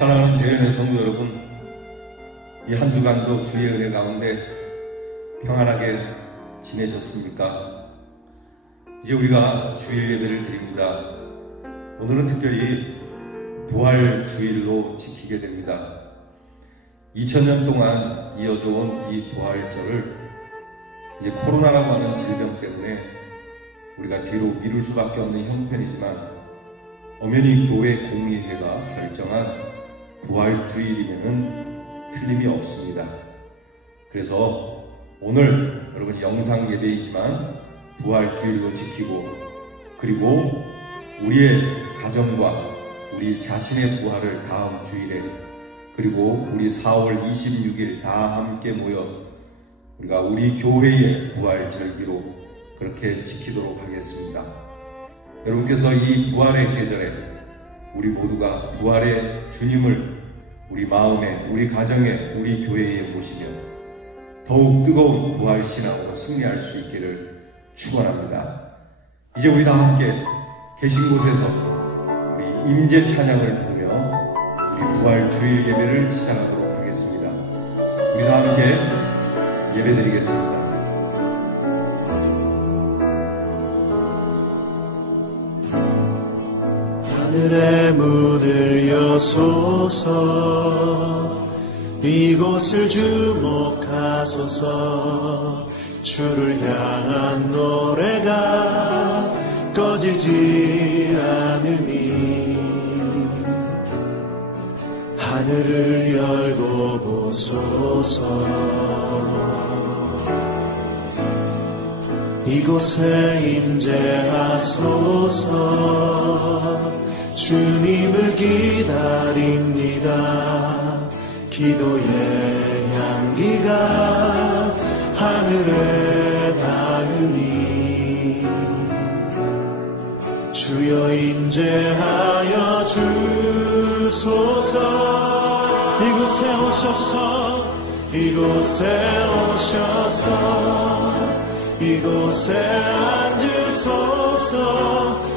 사랑하는 대연의 성도 여러분, 이 한 주간도 주의 은혜 가운데 평안하게 지내셨습니까? 이제 우리가 주일 예배를 드립니다. 오늘은 특별히 부활 주일로 지키게 됩니다. 2000년 동안 이어져 온 이 부활절을 이제 코로나라고 하는 질병 때문에 우리가 뒤로 미룰 수밖에 없는 형편이지만 엄연히 교회 공의회가 결정한 부활주일이면은 틀림이 없습니다. 그래서 오늘 여러분 영상 예배이지만 부활주일로 지키고, 그리고 우리의 가정과 우리 자신의 부활을 다음 주일에, 그리고 우리 4월 26일 다 함께 모여 우리가 우리 교회의 부활절기로 그렇게 지키도록 하겠습니다. 여러분께서 이 부활의 계절에 우리 모두가 부활의 주님을 우리 마음에, 우리 가정에, 우리 교회에 모시며 더욱 뜨거운 부활 신앙으로 승리할 수 있기를 축원합니다. 이제 우리 다 함께 계신 곳에서 우리 임재 찬양을 부르며 우리 부활 주일 예배를 시작하도록 하겠습니다. 우리 다 함께 예배드리겠습니다. 하늘의 문을 여소서, 이곳을 주목하소서. 주를 향한 노래가 꺼지지 않으니 하늘을 열고 보소서. 이곳에 임재하소서. 주님을 기다립니다. 기도의 향기가 하늘에 닿으니 주여 임재하여 주소서. 이곳에 오셔서, 이곳에 오셔서, 이곳에 앉으소서.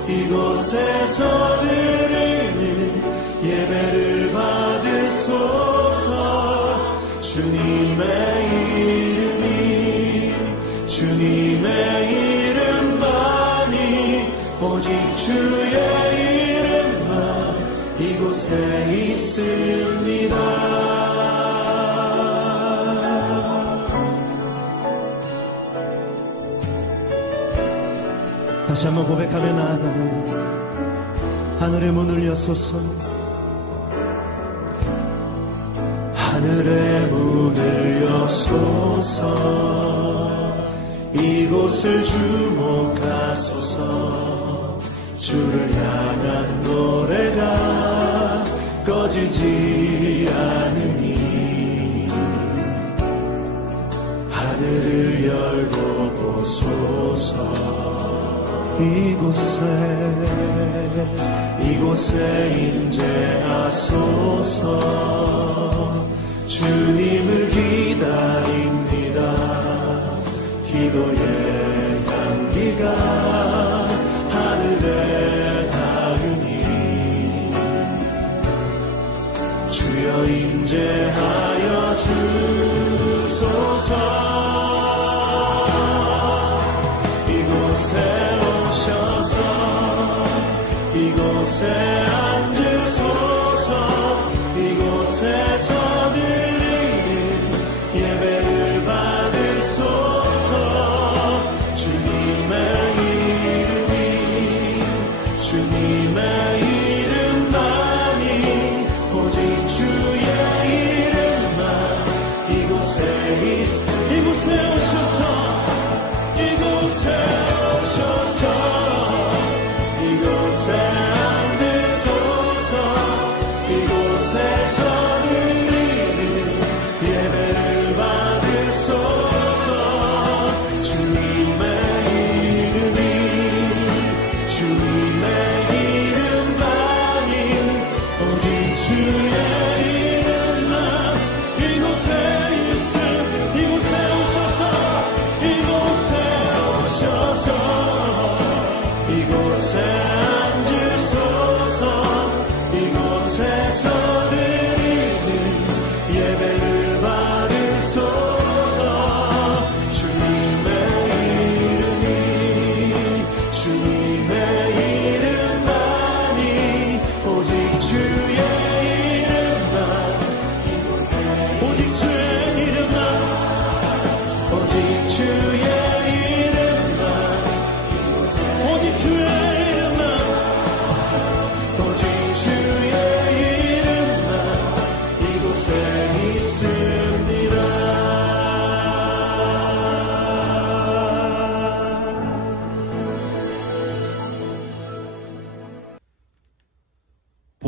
이곳에서 드리는 예배를 받으소서. 주님의 이름이, 주님의 이름만이, 오직 주의 이름만 이곳에 있습니다. 다시 한번 고백하며 나아가면 하늘의 문을 여소서. 하늘의 문을 여소서. 이곳을 주목하소서. 주를 향한 노래가 꺼지지 않으니 하늘을 열고 보소서. 이곳에 임재하소서. 주님을 기다립니다. 기도의 향기가 하늘에 닿으니 주여 임재하여 주소서. 이곳에 앉으소서. 이곳에서 드리는 예배를 받으소서. 주님의 이름이, 주님의 이름만이, 오직 주의 이름만 이곳에 있어. 이곳에 오셔서, 이곳에 오셔서, 이곳에 앉으소서.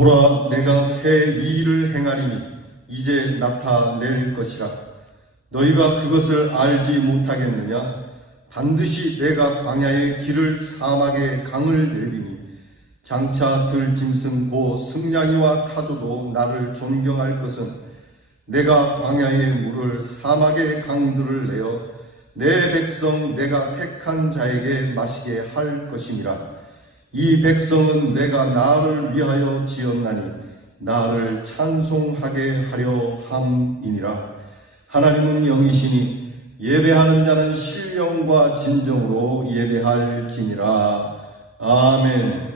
보라, 내가 새 일을 행하리니 이제 나타낼 것이라. 너희가 그것을 알지 못하겠느냐? 반드시 내가 광야의 길을 사막의 강을 내리니 장차 들짐승 곧 승냥이와 타조도 나를 존경할 것은 내가 광야의 물을 사막의 강들을 내어 내 백성 내가 택한 자에게 마시게 할 것임이라. 이 백성은 내가 나를 위하여 지었나니 나를 찬송하게 하려 함이니라. 하나님은 영이시니 예배하는 자는 신령과 진정으로 예배할지니라. 아멘.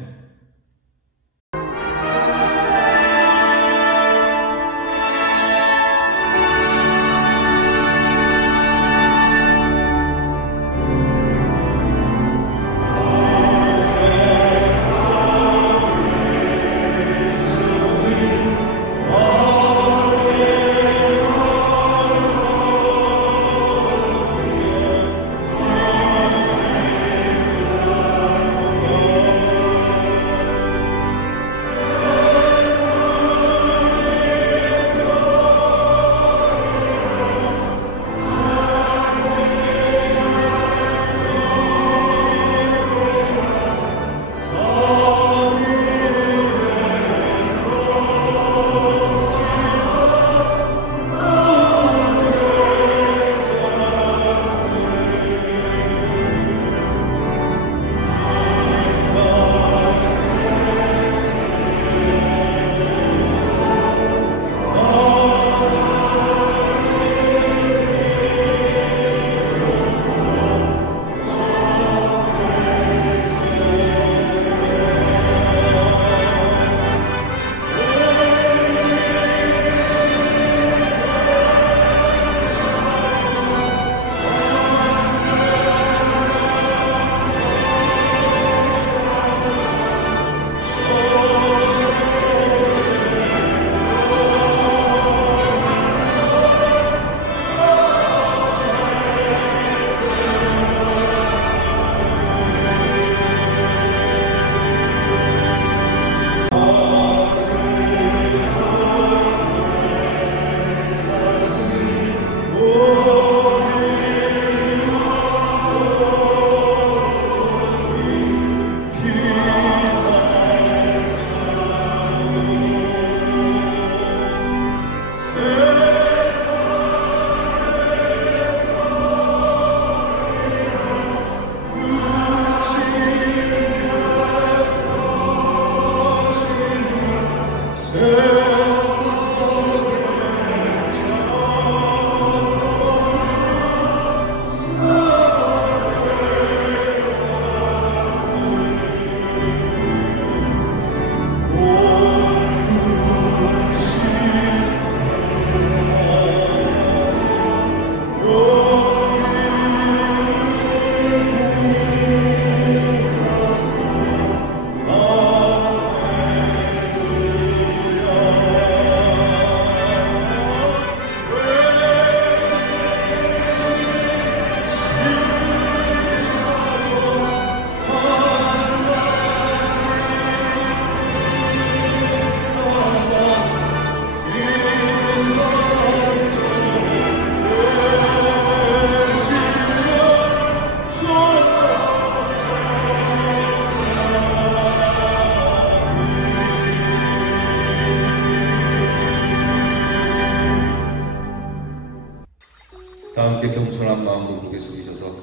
다 함께 겸손한 마음으로 고개 숙이셔서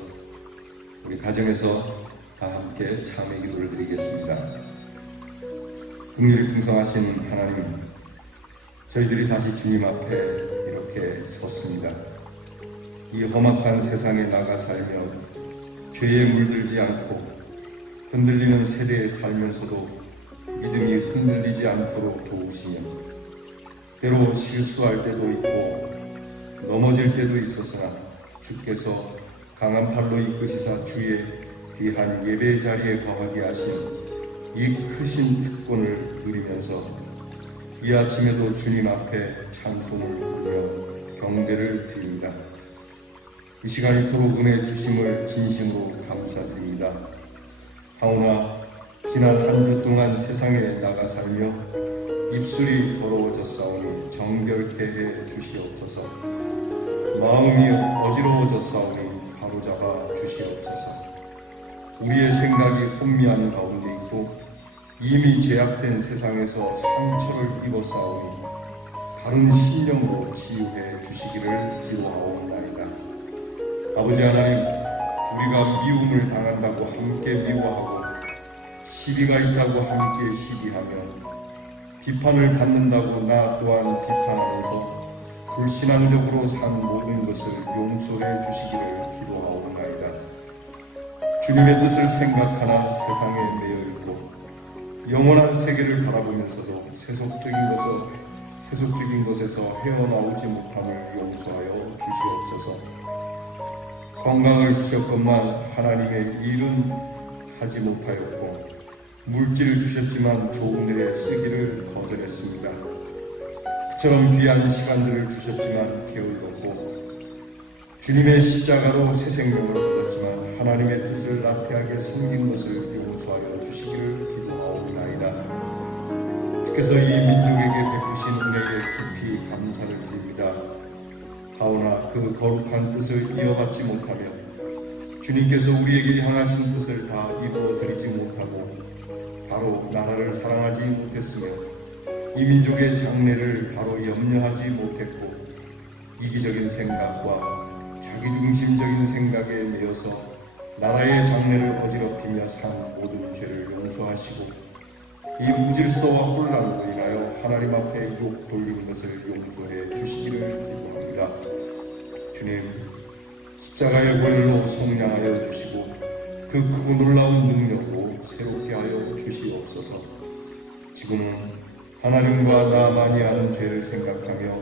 우리 가정에서 다 함께 참회 기도를 드리겠습니다. 긍휼이 풍성하신 하나님, 저희들이 다시 주님 앞에 이렇게 섰습니다. 이 험악한 세상에 나가 살며 죄에 물들지 않고 흔들리는 세대에 살면서도 믿음이 흔들리지 않도록 도우시며 때로 실수할 때도 있고 넘어질 때도 있었으나 주께서 강한 팔로 이끄시사 주의 귀한 예배 자리에 거하게 하신 이 크신 특권을 누리면서 이 아침에도 주님 앞에 찬송을 부르며 경배를 드립니다. 이 시간 이토록 은혜 주심을 진심으로 감사드립니다. 하오나 지난 한 주 동안 세상에 나가 살며 입술이 더러워졌사오니 정결케 해 주시옵소서. 마음이 어지러워졌사오니 바로잡아 주시옵소서. 우리의 생각이 혼미한 가운데 있고 이미 죄악된 세상에서 상처를 입었사오니 다른 신령으로 치유해 주시기를 기도하옵나이다. 아버지 하나님, 우리가 미움을 당한다고 함께 미워하고 시비가 있다고 함께 시비하며 비판을 받는다고 나 또한 비판하면서 불신앙적으로 산 모든 것을 용서해 주시기를 기도하옵나이다. 주님의 뜻을 생각하나 세상에 매여 있고 영원한 세계를 바라보면서도 세속적인 것에서 헤어나오지 못함을 용서하여 주시옵소서. 건강을 주셨건만 하나님의 일은 하지 못하였고 물질을 주셨지만 좋은 일에 쓰기를 거절했습니다. 그처럼 귀한 시간들을 주셨지만 게을렀고 주님의 십자가로 새 생명을 얻었지만 하나님의 뜻을 나태하게 섬긴 것을 용서하여 주시기를 기도하옵나이다. 주께서 이 민족에게 베푸신 은혜에 깊이 감사를 드립니다. 하오나 그 거룩한 뜻을 이어받지 못하며 주님께서 우리에게 향하신 뜻을 다 이루어드리지 못하고 바로 나라를 사랑하지 못했으며 이 민족의 장래를 바로 염려하지 못했고 이기적인 생각과 자기중심적인 생각에 매여서 나라의 장래를 어지럽히며 산 모든 죄를 용서하시고 이 무질서와 혼란으로 인하여 하나님 앞에 욕 돌린 것을 용서해 주시기를 기도합니다. 주님, 십자가의 보혈로 속량하여 주시고 그 크고 놀라운 능력으로 새롭게 하여 주시옵소서. 지금은 하나님과 나만이 하는 죄를 생각하며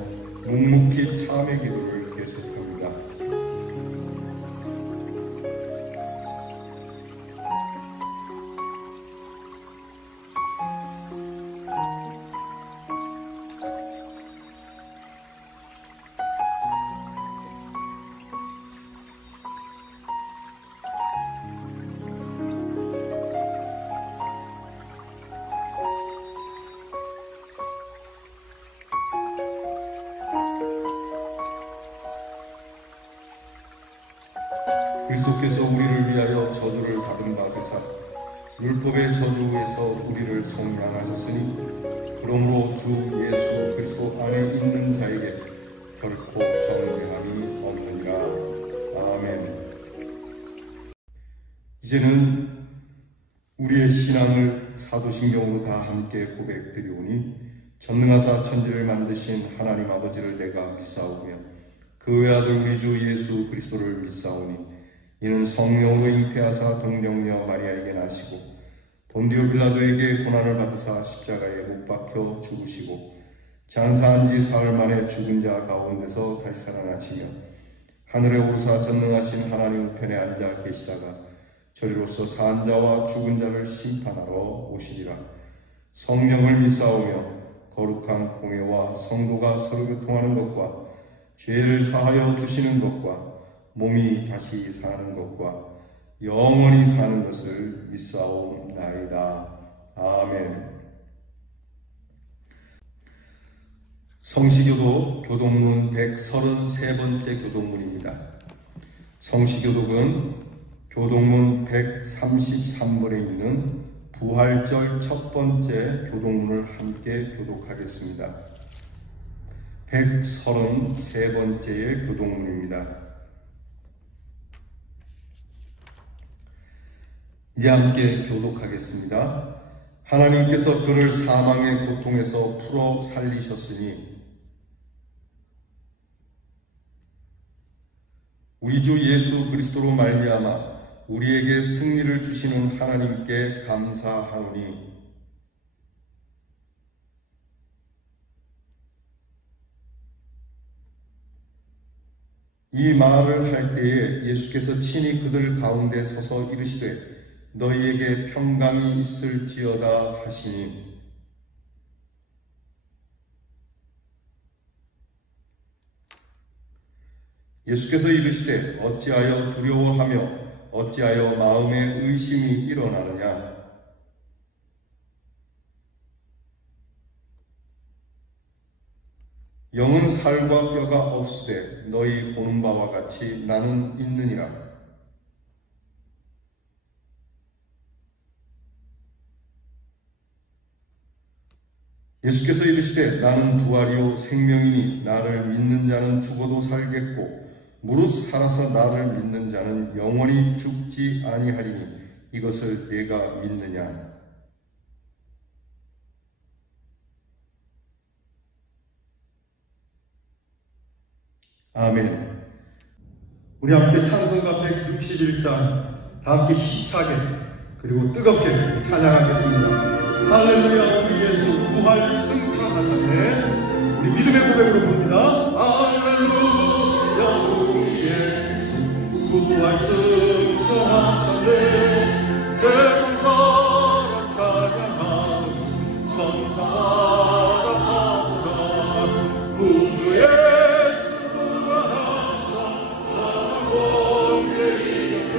묵묵히 참의 기도를 계속합니다. 그리스도께서 우리를 위하여 저주를 받은 바 되사 율법의 저주에서 우리를 속량하셨으니 그러므로 주 예수 그리스도 안에 있는 자에게 결코 정죄함이 없느니라. 아멘. 이제는 우리의 신앙을 사도신경으로 다 함께 고백드리오니 전능하사 천지를 만드신 하나님 아버지를 내가 믿사오며 그 외아들 우리 주 예수 그리스도를 믿사오니 이는 성령으로 잉태하사 동정녀 마리아에게 나시고 본디오 빌라도에게 고난을 받으사 십자가에 못 박혀 죽으시고 장사한 지 사흘 만에 죽은 자 가운데서 다시 살아나시며 하늘에 오르사 전능하신 하나님 우편에 앉아 계시다가 저리로서 산 자와 죽은 자를 심판하러 오시리라. 성령을 믿사오며 거룩한 공회와 성도가 서로 교통하는 것과 죄를 사하여 주시는 것과 몸이 다시 사는 것과 영원히 사는 것을 믿사옵나이다. 아멘. 성시교도 교독문 133번째 교독문입니다. 성시교독은 교독문 133번에 있는 부활절 첫 번째 교독문을 함께 교독하겠습니다. 133번째의 교독문입니다. 이제 함께 교독하겠습니다. 하나님께서 그를 사망의 고통에서 풀어 살리셨으니 우리 주 예수 그리스도로 말미암아 우리에게 승리를 주시는 하나님께 감사하오니 이 말을 할 때에 예수께서 친히 그들 가운데 서서 이르시되 너희에게 평강이 있을지어다 하시니 예수께서 이르시되 어찌하여 두려워하며 어찌하여 마음에 의심이 일어나느냐 영은 살과 뼈가 없으되 너희 보는 바와 같이 나는 있느니라. 예수께서 이르시되 나는 부활이요 생명이니 나를 믿는 자는 죽어도 살겠고 무릇 살아서 나를 믿는 자는 영원히 죽지 아니하리니 이것을 내가 믿느냐. 아멘. 우리 함께 찬송가 161장 다 함께 힘차게 그리고 뜨겁게 찬양하겠습니다. 할렐루야. 우리 예수 부활 승천하셨네. 우리 믿음의 고백으로 부릅니다. 할렐루야. 우리 예수 부활 승천하셨네. 세상 사람 찬양하는 천사마다 하오나 구주 예수 부활하사 사망 권세 이겼네.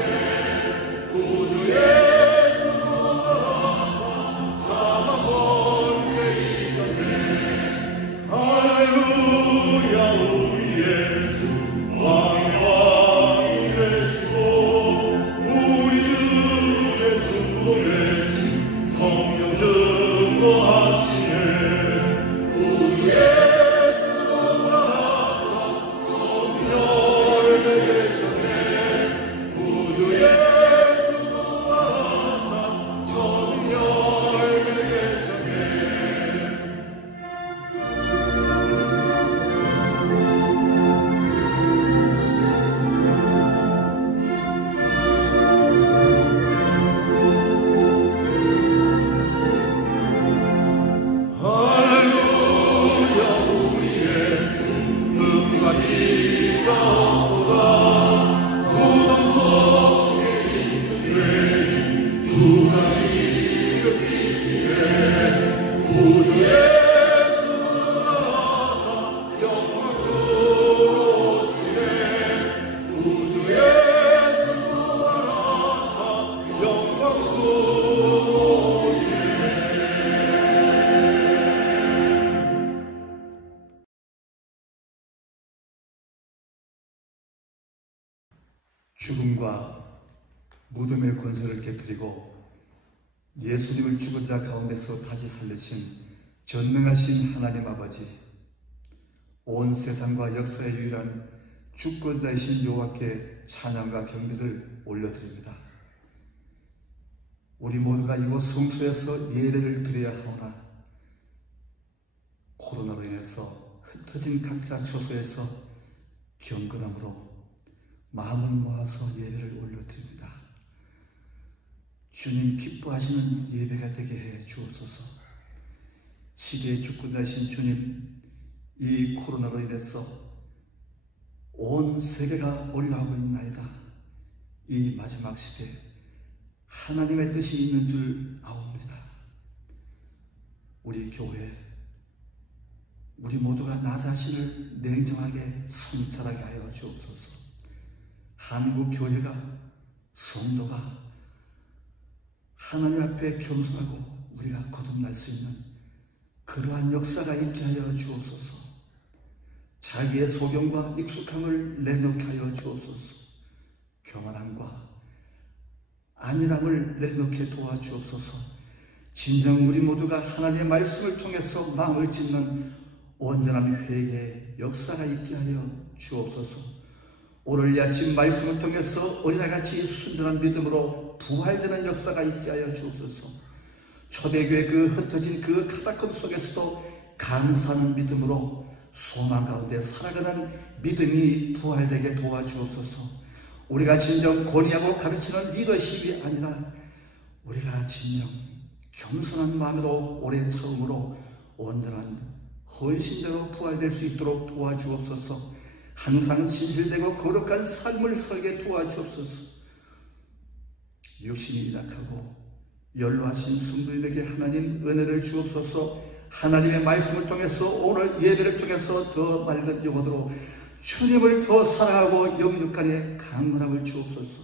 구주 예수 부활하사 사망 권세 이겼네. 할렐루야. 우리 예수 왕의 왕이 되시고 우리들의 주도 되신 성령 증거하시네. 구주 예수 부활하사 성령을 계셨네. 구주 예수 부활하사 성령을 계셨네. 할렐루야. 우리 예수 음과 기가 오라. 무덤 속에 있는 죄인 주가 일으키시네. 구주 예수 부활하사 영광 주로 오시네. 구주 예수 부활하사 영광 주로 오시네. 죽음과 무덤의 권세를 깨뜨리고 예수님을 죽은 자 가운데서 다시 살리신 전능하신 하나님 아버지, 온 세상과 역사의 유일한 주권자이신 여호와께 찬양과 경배를 올려드립니다. 우리 모두가 이곳 성소에서 예배를 드려야 하오나 코로나로 인해서 흩어진 각자 처소에서 경건함으로 마음을 모아서 예배를 올려드립니다. 주님 기뻐하시는 예배가 되게 해 주옵소서. 시대의 주권자이신 주님, 이 코로나로 인해서 온 세계가 어려워하고 있나이다. 이 마지막 시대에 하나님의 뜻이 있는 줄 아옵니다. 우리 교회, 우리 모두가 나 자신을 냉정하게 성찰하게 하여 주옵소서. 한국 교회가, 성도가 하나님 앞에 겸손하고 우리가 거듭날 수 있는 그러한 역사가 있게 하여 주옵소서. 자기의 소경과 익숙함을 내놓게 하여 주옵소서. 교만함과 안일함을 내려놓게 도와주옵소서. 진정 우리 모두가 하나님의 말씀을 통해서 마음을 찢는 온전한 회개의 역사가 있게 하여 주옵소서. 오늘 이 아침 말씀을 통해서 어린아이같이 순전한 믿음으로 부활되는 역사가 있게 하여 주옵소서. 초대교회 그 흩어진 그 카타콤 속에서도 감사하는 믿음으로 소망 가운데 살아가는 믿음이 부활되게 도와주옵소서. 우리가 진정 권위하고 가르치는 리더십이 아니라 우리가 진정 겸손한 마음으로 오래 참음으로 온전한 헌신자로 부활될 수 있도록 도와주옵소서. 항상 진실되고 거룩한 삶을 살게 도와주옵소서. 육신이 연약하고 연로하신 성도님에게 하나님 은혜를 주옵소서. 하나님의 말씀을 통해서 오늘 예배를 통해서 더 맑은 영혼으로 주님을 더 사랑하고 영육간의 강건함을 주옵소서.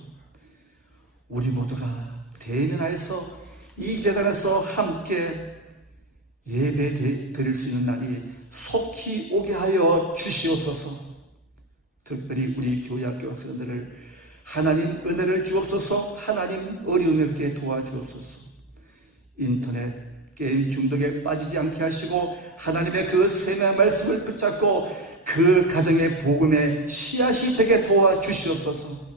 우리 모두가 대면하여서 이 계단에서 함께 예배 드릴 수 있는 날이 속히 오게 하여 주시옵소서. 특별히 우리 교회학교 학생들을 하나님 은혜를 주옵소서. 하나님 어려움 없게 도와주옵소서. 인터넷 게임 중독에 빠지지 않게 하시고 하나님의 그 생명의 말씀을 붙잡고 그 가정의 복음의 씨앗이 되게 도와주시옵소서.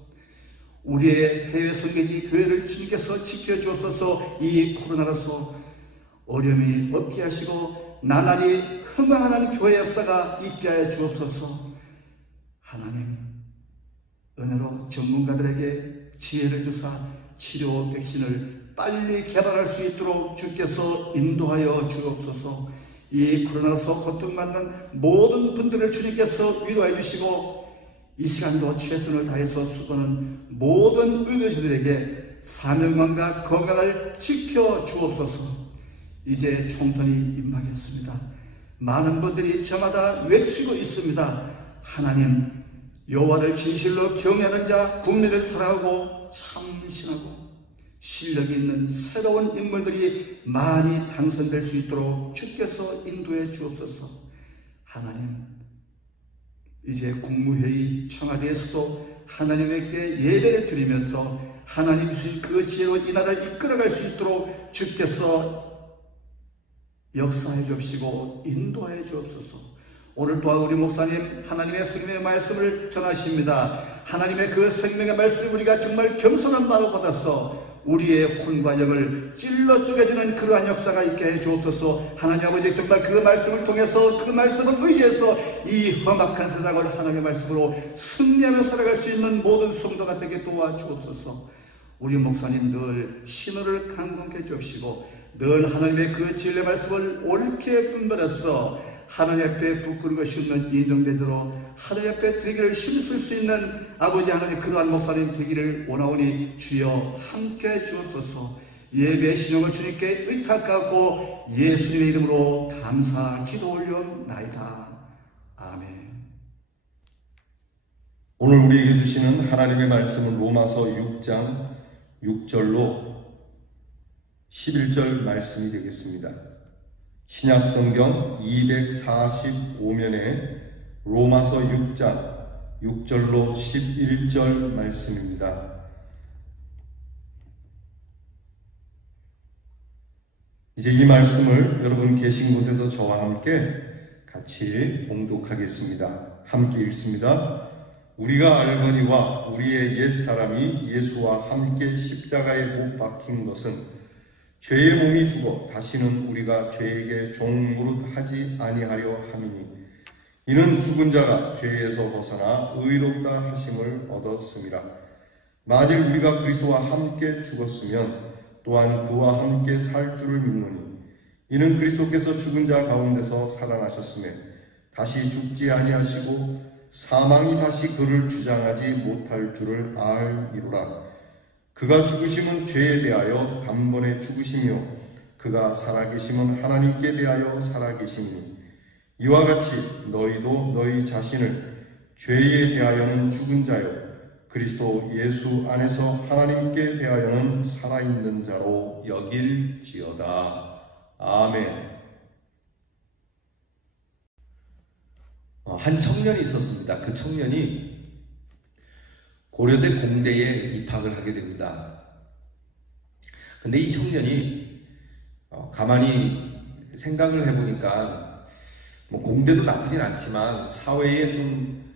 우리의 해외 선교지 교회를 주님께서 지켜주옵소서. 이 코로나로서 어려움이 없게 하시고 나날이 흥황하는 교회 역사가 있게 하여 주옵소서. 하나님 은혜로 전문가들에게 지혜를 주사 치료 백신을 빨리 개발할 수 있도록 주께서 인도하여 주옵소서. 이 코로나로서 고통받는 모든 분들을 주님께서 위로해 주시고 이 시간도 최선을 다해서 수고하는 모든 의료진들에게 사명감과 건강을 지켜 주옵소서. 이제 총선이 임하겠습니다. 많은 분들이 저마다 외치고 있습니다. 하나님 여호와를 진실로 경외하는 자, 국민을 사랑하고 참신하고 실력이 있는 새로운 인물들이 많이 당선될 수 있도록 주께서 인도해 주옵소서. 하나님 이제 국무회의 청와대에서도 하나님께 예배를 드리면서 하나님 주신 그 지혜로 이 나라를 이끌어갈 수 있도록 주께서 역사해 주옵시고 인도해 주옵소서. 오늘 또한 우리 목사님 하나님의 생명의 말씀을 전하십니다. 하나님의 그 생명의 말씀을 우리가 정말 겸손한 마음을 받아서 우리의 혼과 영을 찔러 쪼개지는 그러한 역사가 있게 해 주옵소서. 하나님 아버지 정말 그 말씀을 통해서 그 말씀을 의지해서 이 험악한 세상을 하나님의 말씀으로 승리하며 살아갈 수 있는 모든 성도가 되게 도와주옵소서. 우리 목사님 늘 신호를 강건케 해 주옵시고 늘 하나님의 그 진리의 말씀을 옳게 분별해서 하나님 앞에 부끄러운 것이 없는 인정대대로 하나님 앞에 드리기를 힘쓸 수 있는 아버지 하나님 그러한 목사님 되기를 원하오니 주여 함께 주옵소서. 예배의 신용을 주님께 의탁하고 예수님의 이름으로 감사 기도 올려나이다. 아멘. 오늘 우리에게 주시는 하나님의 말씀은 로마서 6장 6절로 11절 말씀이 되겠습니다. 신약성경 245면에 로마서 6장 6절로 11절 말씀입니다. 이제 이 말씀을 여러분 계신 곳에서 저와 함께 같이 봉독하겠습니다. 함께 읽습니다. 우리가 알거니와 우리의 옛사람이 예수와 함께 십자가에 못 박힌 것은 죄의 몸이 죽어 다시는 우리가 죄에게 종노릇하지 아니하려 함이니 이는 죽은 자가 죄에서 벗어나 의롭다 하심을 얻었음이라. 만일 우리가 그리스도와 함께 죽었으면 또한 그와 함께 살 줄을 믿노니 이는 그리스도께서 죽은 자 가운데서 살아나셨음에 다시 죽지 아니하시고 사망이 다시 그를 주장하지 못할 줄을 알이로라. 그가 죽으심은 죄에 대하여 단번에 죽으시며 그가 살아계심은 하나님께 대하여 살아계심이니 이와 같이 너희도 너희 자신을 죄에 대하여는 죽은 자요 그리스도 예수 안에서 하나님께 대하여는 살아있는 자로 여길지어다. 아멘. 한 청년이 있었습니다. 그 청년이 고려대 공대에 입학을 하게 됩니다. 근데 이 청년이 가만히 생각을 해보니까 뭐 공대도 나쁘진 않지만 사회에 좀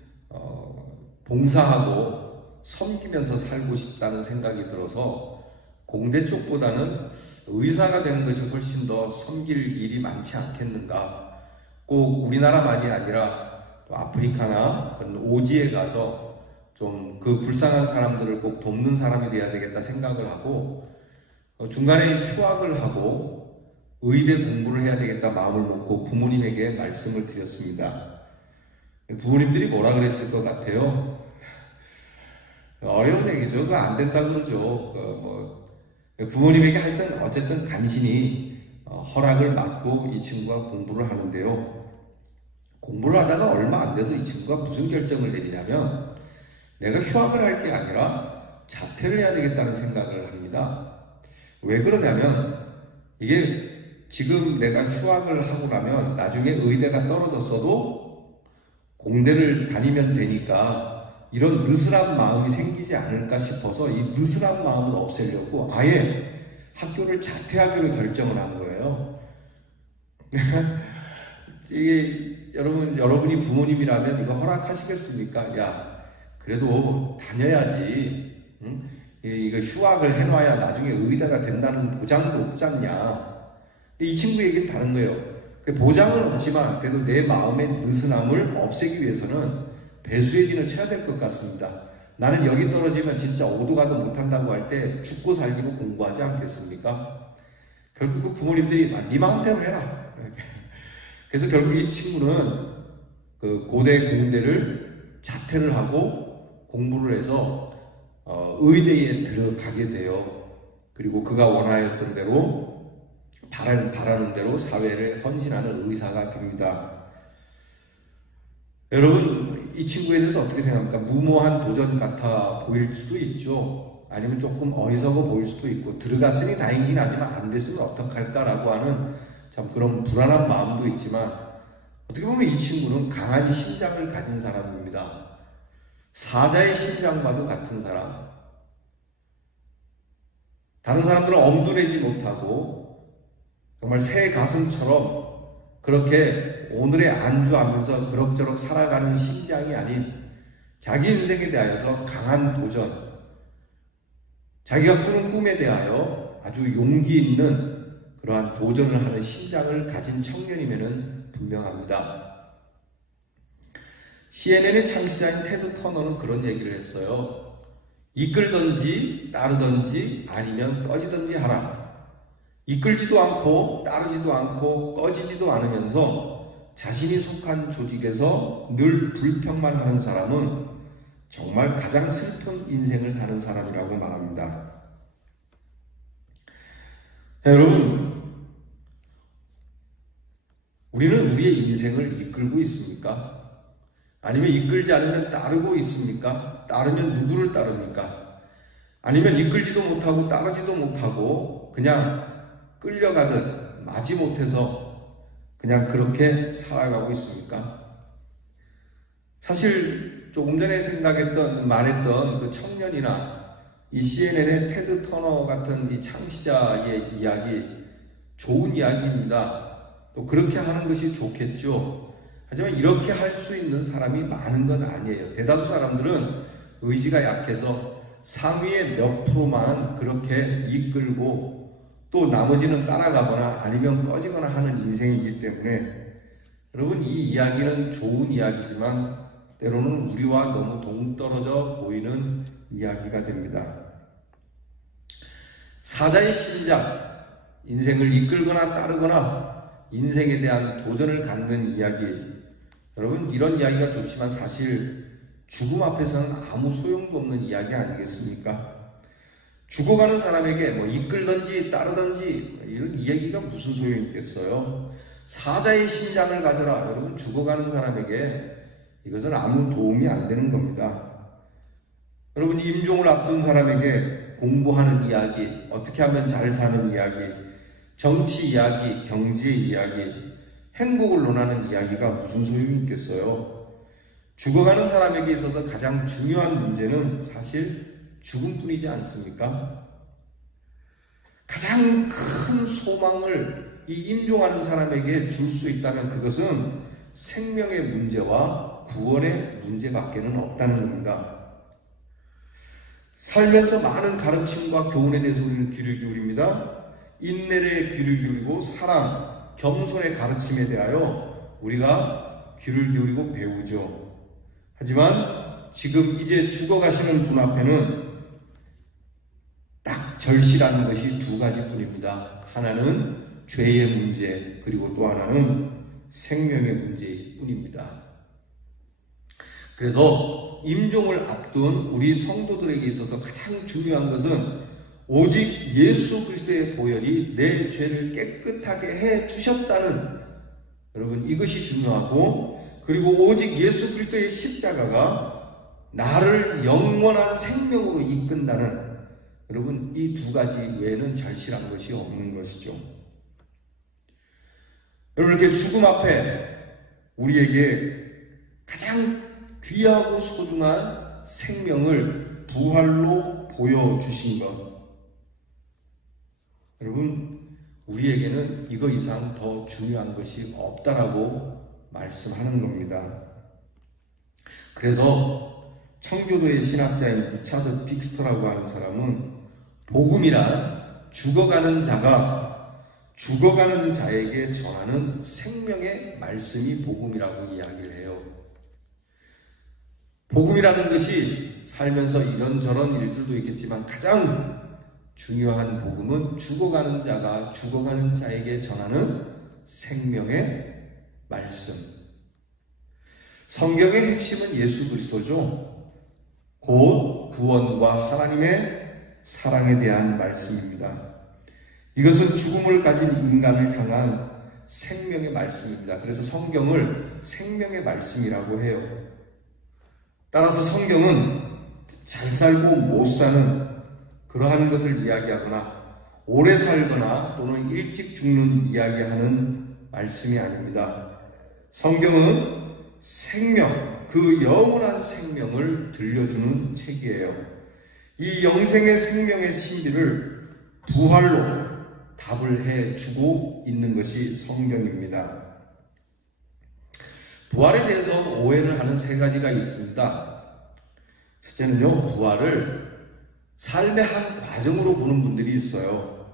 봉사하고 섬기면서 살고 싶다는 생각이 들어서 공대 쪽보다는 의사가 되는 것이 훨씬 더 섬길 일이 많지 않겠는가. 꼭 우리나라만이 아니라 또 아프리카나 그런 오지에 가서 좀 그 불쌍한 사람들을 꼭 돕는 사람이 돼야 되겠다 생각을 하고 중간에 휴학을 하고 의대 공부를 해야 되겠다 마음을 먹고 부모님에게 말씀을 드렸습니다. 부모님들이 뭐라 그랬을 것 같아요? 어려운 얘기죠. 그거 안 된다 그러죠. 부모님에게 하여튼 어쨌든 간신히 허락을 받고 이 친구가 공부를 하는데요. 공부를 하다가 얼마 안 돼서 이 친구가 무슨 결정을 내리냐면 내가 휴학을 할 게 아니라 자퇴를 해야 되겠다는 생각을 합니다. 왜 그러냐면 이게 지금 내가 휴학을 하고 나면 나중에 의대가 떨어졌어도 공대를 다니면 되니까 이런 느슨한 마음이 생기지 않을까 싶어서 이 느슨한 마음을 없애려고 아예 학교를 자퇴하기로 결정을 한 거예요. 이게 여러분이 부모님이라면 이거 허락하시겠습니까? 야, 그래도 다녀야지. 응? 이거 휴학을 해놔야 나중에 의대가 된다는 보장도 없지 않냐. 이 친구 얘기는 다른 거예요. 보장은 없지만 그래도 내 마음의 느슨함을 없애기 위해서는 배수의 진을 쳐야 될 것 같습니다. 나는 여기 떨어지면 진짜 오도 가도 못한다고 할 때 죽고 살기로 공부하지 않겠습니까? 결국 그 부모님들이 네 마음대로 해라. 그래서 결국 이 친구는 그 고대 공대를 자퇴를 하고 공부를 해서 의대에 들어가게 돼요. 그리고 그가 원하였던 대로 바라는 대로 사회를 헌신하는 의사가 됩니다. 여러분, 이 친구에 대해서 어떻게 생각합니까? 무모한 도전 같아 보일 수도 있죠. 아니면 조금 어리석어 보일 수도 있고, 들어갔으니 다행이긴 하지만 안 됐으면 어떡할까라고 하는 참 그런 불안한 마음도 있지만, 어떻게 보면 이 친구는 강한 심장을 가진 사람입니다. 사자의 심장과도 같은 사람. 다른 사람들은 엄두내지 못하고 정말 새 가슴처럼 그렇게 오늘에 안주하면서 그럭저럭 살아가는 심장이 아닌 자기 인생에 대하여서 강한 도전, 자기가 꾸는 꿈에 대하여 아주 용기 있는 그러한 도전을 하는 심장을 가진 청년임에는 분명합니다. CNN의 창시자인 테드 터너는 그런 얘기를 했어요. 이끌든지 따르든지 아니면 꺼지든지 하라. 이끌지도 않고 따르지도 않고 꺼지지도 않으면서 자신이 속한 조직에서 늘 불평만 하는 사람은 정말 가장 슬픈 인생을 사는 사람이라고 말합니다. 자, 여러분, 우리는 우리의 인생을 이끌고 있습니까? 아니면 이끌지 않으면 따르고 있습니까? 따르면 누구를 따릅니까? 아니면 이끌지도 못하고 따르지도 못하고 그냥 끌려가듯 마지못해서 그냥 그렇게 살아가고 있습니까? 사실 조금 전에 말했던 그 청년이나 이 CNN의 테드 터너 같은 이 창시자의 이야기, 좋은 이야기입니다. 또 그렇게 하는 것이 좋겠죠. 하지만 이렇게 할 수 있는 사람이 많은 건 아니에요. 대다수 사람들은 의지가 약해서 상위의 몇 프로만 그렇게 이끌고 또 나머지는 따라가거나 아니면 꺼지거나 하는 인생이기 때문에 여러분, 이 이야기는 좋은 이야기지만 때로는 우리와 너무 동떨어져 보이는 이야기가 됩니다. 사자의 심장, 인생을 이끌거나 따르거나 인생에 대한 도전을 갖는 이야기. 여러분, 이런 이야기가 좋지만 사실 죽음 앞에서는 아무 소용도 없는 이야기 아니겠습니까? 죽어가는 사람에게 이끌든지 따르든지 이런 이야기가 무슨 소용이 있겠어요? 사자의 심장을 가져라. 여러분, 죽어가는 사람에게 이것은 아무 도움이 안 되는 겁니다. 여러분, 임종을 앞둔 사람에게 공부하는 이야기, 어떻게 하면 잘 사는 이야기, 정치 이야기, 경제 이야기, 행복을 논하는 이야기가 무슨 소용이 있겠어요? 죽어가는 사람에게 있어서 가장 중요한 문제는 사실 죽음뿐이지 않습니까? 가장 큰 소망을 이 임종하는 사람에게 줄 수 있다면 그것은 생명의 문제와 구원의 문제밖에는 없다는 겁니다. 살면서 많은 가르침과 교훈에 대해서 우리는 귀를 기울입니다. 인내에 귀를 기울이고 사랑, 겸손의 가르침에 대하여 우리가 귀를 기울이고 배우죠. 하지만 지금 이제 죽어가시는 분 앞에는 딱 절실한 것이 두 가지뿐입니다. 하나는 죄의 문제, 그리고 또 하나는 생명의 문제일 뿐입니다. 그래서 임종을 앞둔 우리 성도들에게 있어서 가장 중요한 것은 오직 예수 그리스도의 보혈이 내 죄를 깨끗하게 해 주셨다는, 여러분, 이것이 중요하고, 그리고 오직 예수 그리스도의 십자가가 나를 영원한 생명으로 이끈다는, 여러분, 이 두 가지 외에는 절실한 것이 없는 것이죠. 여러분, 이렇게 죽음 앞에 우리에게 가장 귀하고 소중한 생명을 부활로 보여주신 것. 여러분, 우리에게는 이거 이상 더 중요한 것이 없다라고 말씀하는 겁니다. 그래서 청교도의 신학자인 리차드 빅스터라고 하는 사람은 복음이란 죽어가는 자에게 전하는 생명의 말씀이 복음이라고 이야기를 해요. 복음이라는 것이 살면서 이런저런 일들도 있겠지만 가장 중요한 복음은 죽어가는 자에게 전하는 생명의 말씀. 성경의 핵심은 예수 그리스도죠. 곧 구원과 하나님의 사랑에 대한 말씀입니다. 이것은 죽음을 가진 인간을 향한 생명의 말씀입니다. 그래서 성경을 생명의 말씀이라고 해요. 따라서 성경은 잘 살고 못 사는 그러한 것을 이야기하거나 오래 살거나 또는 일찍 죽는 이야기하는 말씀이 아닙니다. 성경은 생명, 그 영원한 생명을 들려주는 책이에요. 이 영생의 생명의 신비를 부활로 답을 해주고 있는 것이 성경입니다. 부활에 대해서 오해를 하는 세 가지가 있습니다. 첫째는요, 부활을 삶의 한 과정으로 보는 분들이 있어요.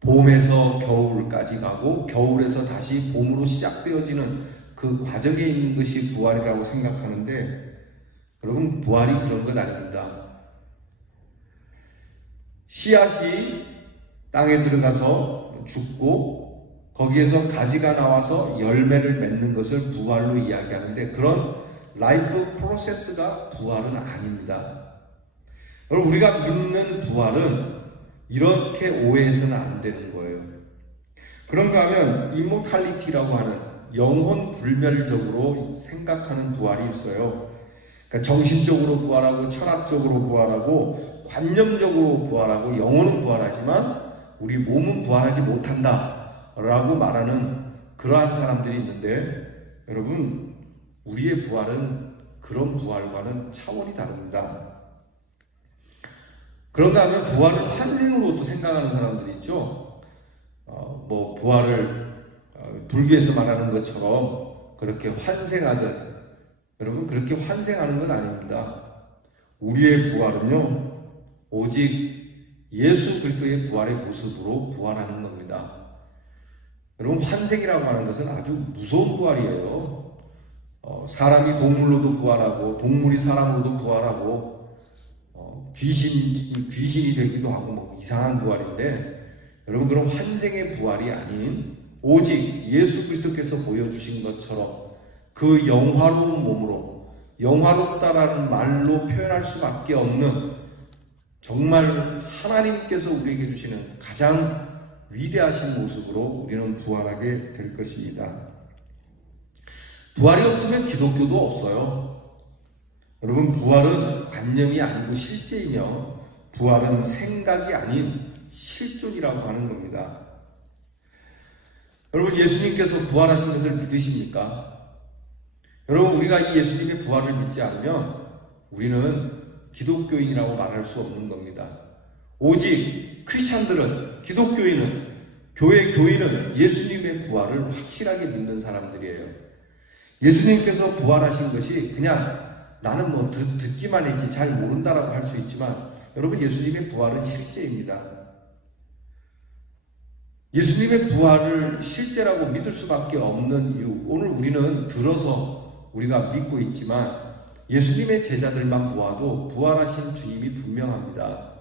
봄에서 겨울까지 가고 겨울에서 다시 봄으로 시작되어지는 그 과정에 있는 것이 부활이라고 생각하는데, 여러분, 부활이 그런 것 아닙니다. 씨앗이 땅에 들어가서 죽고 거기에서 가지가 나와서 열매를 맺는 것을 부활로 이야기하는데, 그런 라이프 프로세스가 부활은 아닙니다. 여러분, 우리가 믿는 부활은 이렇게 오해해서는 안 되는 거예요. 그런가 하면 이모탈리티라고 하는 영혼 불멸적으로 생각하는 부활이 있어요. 그러니까 정신적으로 부활하고 철학적으로 부활하고 관념적으로 부활하고 영혼은 부활하지만 우리 몸은 부활하지 못한다 라고 말하는 그러한 사람들이 있는데, 여러분, 우리의 부활은 그런 부활과는 차원이 다릅니다. 그런가 하면 부활을 환생으로 또 생각하는 사람들이 있죠. 부활을 불교에서 말하는 것처럼 그렇게 환생하듯, 여러분, 그렇게 환생하는 건 아닙니다. 우리의 부활은요, 오직 예수 그리스도의 부활의 모습으로 부활하는 겁니다. 여러분, 환생이라고 하는 것은 아주 무서운 부활이에요. 사람이 동물로도 부활하고 동물이 사람으로도 부활하고 귀신이 되기도 하고 뭐 이상한 부활인데, 여러분, 그런 환생의 부활이 아닌 오직 예수 그리스도께서 보여주신 것처럼 그 영화로운 몸으로, 영화롭다라는 말로 표현할 수밖에 없는 정말 하나님께서 우리에게 주시는 가장 위대하신 모습으로 우리는 부활하게 될 것입니다. 부활이 없으면 기독교도 없어요. 여러분, 부활은 관념이 아니고 실제이며 부활은 생각이 아닌 실존이라고 하는 겁니다. 여러분, 예수님께서 부활하신 것을 믿으십니까? 여러분, 우리가 이 예수님의 부활을 믿지 않으면 우리는 기독교인이라고 말할 수 없는 겁니다. 오직 크리스찬들은, 기독교인은, 교인은 예수님의 부활을 확실하게 믿는 사람들이에요. 예수님께서 부활하신 것이 그냥 나는 뭐 듣기만 했지 잘 모른다라고 할 수 있지만, 여러분, 예수님의 부활은 실제입니다. 예수님의 부활을 실제라고 믿을 수밖에 없는 이유, 오늘 우리는 들어서 우리가 믿고 있지만 예수님의 제자들만 보아도 부활하신 주님이 분명합니다.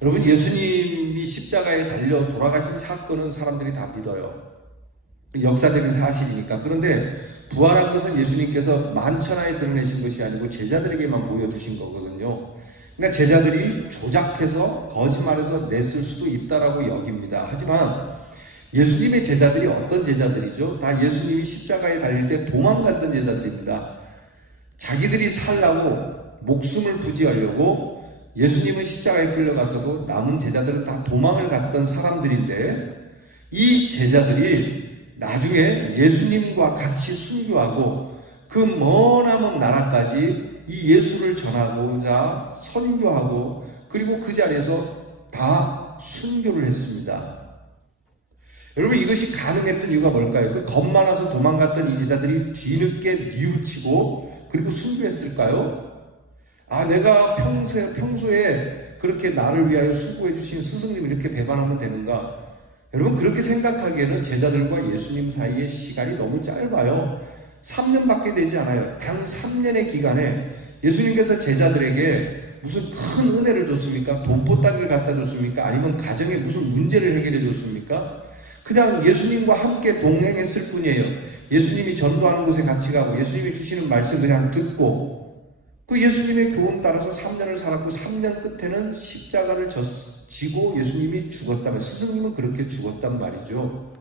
여러분, 예수님이 십자가에 달려 돌아가신 사건은 사람들이 다 믿어요. 역사적인 사실이니까. 그런데 부활한 것은 예수님께서 만천하에 드러내신 것이 아니고 제자들에게만 보여주신 거거든요. 그러니까 제자들이 조작해서 거짓말해서 냈을 수도 있다라고 여깁니다. 하지만 예수님의 제자들이 어떤 제자들이죠? 다 예수님이 십자가에 달릴 때 도망갔던 제자들입니다. 자기들이 살라고 목숨을 부지하려고 예수님은 십자가에 끌려가서도 남은 제자들은 다 도망을 갔던 사람들인데, 이 제자들이 나중에 예수님과 같이 순교하고 그 머나먼 나라까지 이 예수를 전하고자 선교하고 그리고 그 자리에서 다 순교를 했습니다. 여러분, 이것이 가능했던 이유가 뭘까요? 그 겁 많아서 도망갔던 이 제자들이 뒤늦게 뉘우치고 그리고 순교했을까요? 내가 평소에 그렇게 나를 위하여 수고해 주신 스승님을 이렇게 배반하면 되는가? 여러분, 그렇게 생각하기에는 제자들과 예수님 사이의 시간이 너무 짧아요. 3년밖에 되지 않아요. 단 3년의 기간에 예수님께서 제자들에게 무슨 큰 은혜를 줬습니까? 돈보따리를 갖다 줬습니까? 아니면 가정에 무슨 문제를 해결해 줬습니까? 그냥 예수님과 함께 동행했을 뿐이에요. 예수님이 전도하는 곳에 같이 가고 예수님이 주시는 말씀 그냥 듣고 그 예수님의 교훈 따라서 3년을 살았고 3년 끝에는 십자가를 지고 예수님이 죽었다면 스승님은 그렇게 죽었단 말이죠.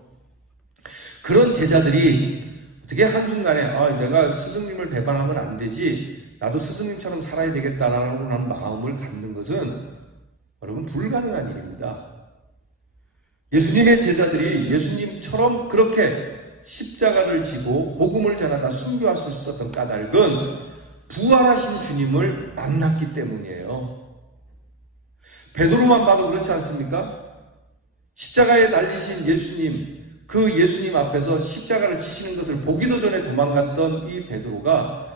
그런 제자들이 어떻게 한순간에 내가 스승님을 배반하면 안 되지, 나도 스승님처럼 살아야 되겠다라는 마음을 갖는 것은 여러분 불가능한 일입니다. 예수님의 제자들이 예수님처럼 그렇게 십자가를 지고 복음을 전하다 순교할 수 있었던 까닭은 부활하신 주님을 만났기 때문이에요. 베드로만 봐도 그렇지 않습니까? 십자가에 달리신 예수님, 그 예수님 앞에서 십자가를 지시는 것을 보기도 전에 도망갔던 이 베드로가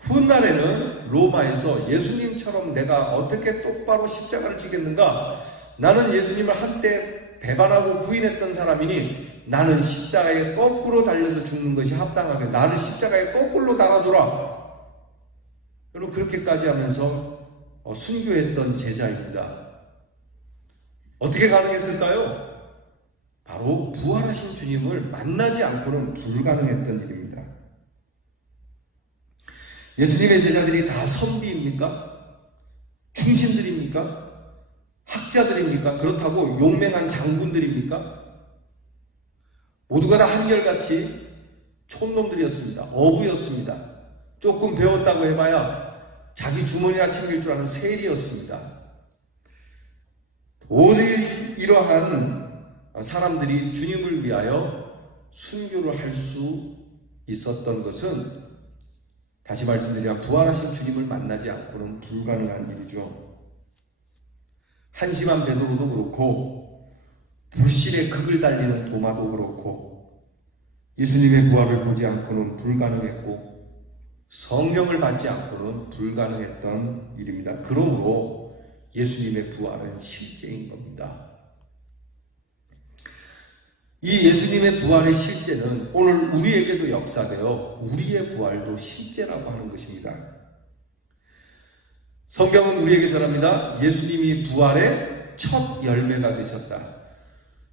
훗날에는 로마에서 예수님처럼 내가 어떻게 똑바로 십자가를 지겠는가? 나는 예수님을 한때 배반하고 부인했던 사람이니 나는 십자가에 거꾸로 달려서 죽는 것이 합당하게 나를 십자가에 거꾸로 달아주라. 여러분, 그렇게까지 하면서 순교했던 제자입니다. 어떻게 가능했을까요? 바로 부활하신 주님을 만나지 않고는 불가능했던 일입니다. 예수님의 제자들이 다 선비입니까? 충신들입니까? 학자들입니까? 그렇다고 용맹한 장군들입니까? 모두가 다 한결같이 촌놈들이었습니다. 어부였습니다. 조금 배웠다고 해봐야 자기 주머니나 챙길 줄 아는 세리였습니다. 도저히 이러한 사람들이 주님을 위하여 순교를 할 수 있었던 것은 다시 말씀드리면 부활하신 주님을 만나지 않고는 불가능한 일이죠. 한심한 베드로도 그렇고 불신의 극을 달리는 도마도 그렇고 예수님의 부활을 보지 않고는 불가능했고 성령을 받지 않고는 불가능했던 일입니다. 그러므로 예수님의 부활은 실제인 겁니다. 이 예수님의 부활의 실제는 오늘 우리에게도 역사되어 우리의 부활도 실제라고 하는 것입니다. 성경은 우리에게 전합니다. 예수님이 부활의 첫 열매가 되셨다.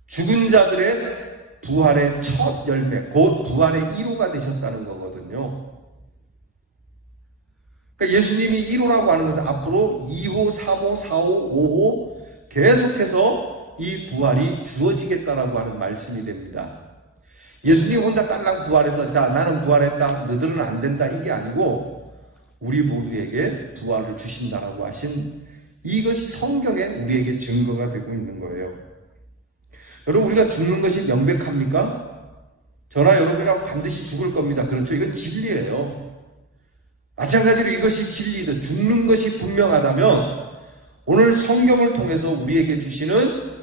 죽은 자들의 부활의 첫 열매, 곧 부활의 1호가 되셨다는 거거든요. 그러니까 예수님이 1호라고 하는 것은 앞으로 2호, 3호, 4호, 5호 계속해서 이 부활이 주어지겠다라고 하는 말씀이 됩니다. 예수님 혼자 딸랑 부활해서 자 나는 부활했다 너희들은 안 된다 이게 아니고 우리 모두에게 부활을 주신다라고 하신 이것이 성경에 우리에게 증거가 되고 있는 거예요. 여러분, 우리가 죽는 것이 명백합니까? 저나 여러분이라고 반드시 죽을 겁니다. 그렇죠? 이건 진리예요. 마찬가지로 이것이 진리다. 죽는 것이 분명하다면 오늘 성경을 통해서 우리에게 주시는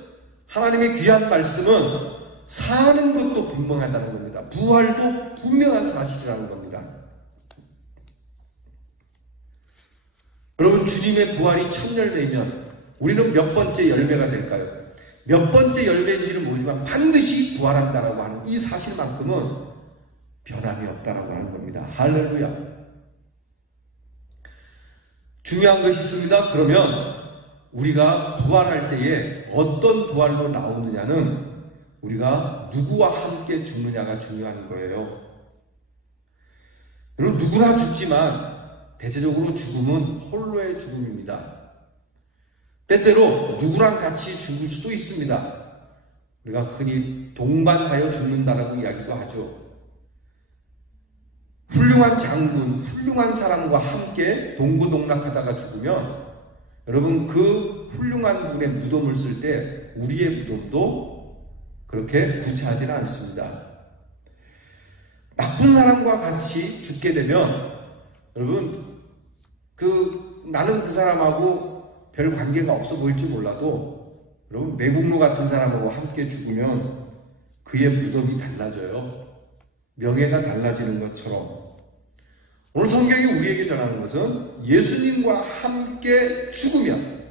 하나님의 귀한 말씀은 사는 것도 분명하다는 겁니다. 부활도 분명한 사실이라는 겁니다. 여러분, 주님의 부활이 첫 열매이면 우리는 몇 번째 열매가 될까요? 몇 번째 열매인지는 모르지만 반드시 부활한다라고 하는 이 사실만큼은 변함이 없다라고 하는 겁니다. 할렐루야. 중요한 것이 있습니다. 그러면 우리가 부활할 때에 어떤 부활로 나오느냐는 우리가 누구와 함께 죽느냐가 중요한 거예요. 여러분, 누구나 죽지만 대체적으로 죽음은 홀로의 죽음입니다. 때때로 누구랑 같이 죽을 수도 있습니다. 우리가 흔히 동반하여 죽는다라고 이야기도 하죠. 훌륭한 장군, 훌륭한 사람과 함께 동고동락하다가 죽으면 여러분 그 훌륭한 분의 무덤을 쓸 때 우리의 무덤도 그렇게 구차하지는 않습니다. 나쁜 사람과 같이 죽게 되면 여러분 나는 그 사람하고 별 관계가 없어 보일지 몰라도 여러분 매국노 같은 사람하고 함께 죽으면 그의 무덤이 달라져요. 명예가 달라지는 것처럼 오늘 성경이 우리에게 전하는 것은 예수님과 함께 죽으면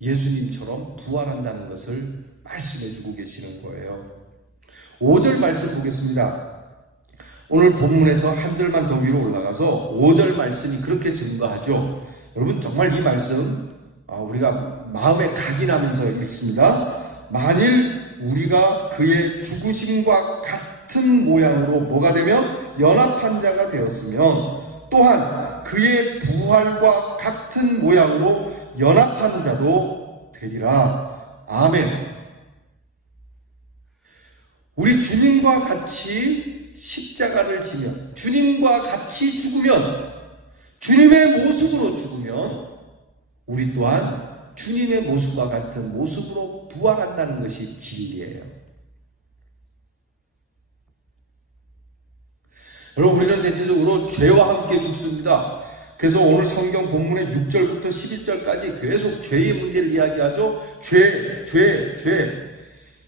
예수님처럼 부활한다는 것을 말씀해 주고 계시는 거예요. 5절 말씀 보겠습니다. 오늘 본문에서 한 절만 더 위로 올라가서 5절 말씀이 그렇게 증거하죠. 여러분 정말 이 말씀 우리가 마음에 각이 나면서 읽습니다. 만일 우리가 그의 죽으심과 같은 모양으로 뭐가 되면 연합한 자가 되었으면 또한 그의 부활과 같은 모양으로 연합한 자도 되리라. 아멘. 우리 주님과 같이 십자가를 지며 주님과 같이 죽으면 주님의 모습으로 죽으면 우리 또한 주님의 모습과 같은 모습으로 부활한다는 것이 진리예요. 여러분 우리는 대체적으로 죄와 함께 죽습니다. 그래서 오늘 성경 본문의 6절부터 11절까지 계속 죄의 문제를 이야기하죠. 죄.